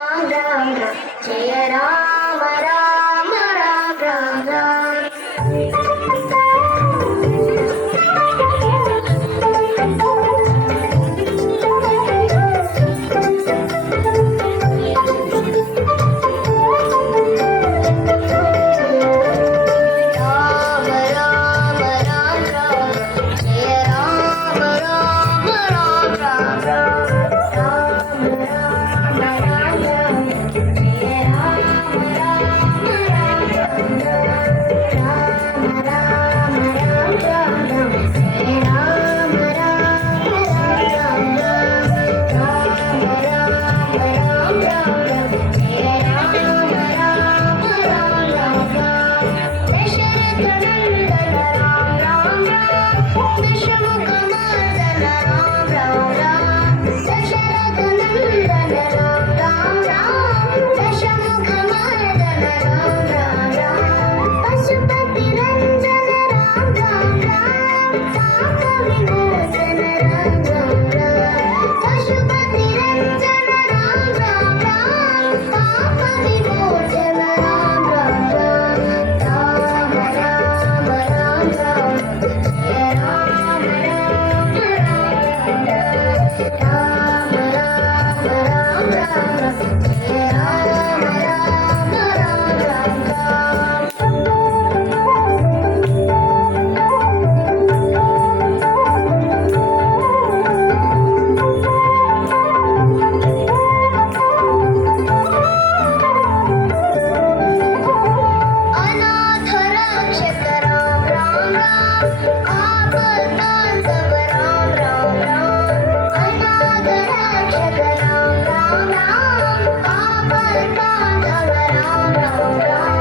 राम राम जय राम राम राम राम राम राम राम राम राम जय राम राम राम राम राम राम राम राम राम जय राम राम राम राम राम राम राम राम राम जय राम राम राम राम राम राम राम जय राम राम राम राम दशरथ नंदन राम राम राम दशमुख मर्दन राम राम राम दशरथ नंदन राम राम राम दशमुख मर्दन राम राम राम पशुपति रंजन राम राम राम पाप विमोचन राम राम राम पशुपति रंजन राम राम राम पाप विमोचन राम राम राम राम राम राम राम जय राम राम राम राम राम राम राम जय राम राम राम अनाथ रक्षक राम राम राम आपद्बांधव राम राम राम अनाथ रक्षक राम राम राम आपद्बांधव राम राम राम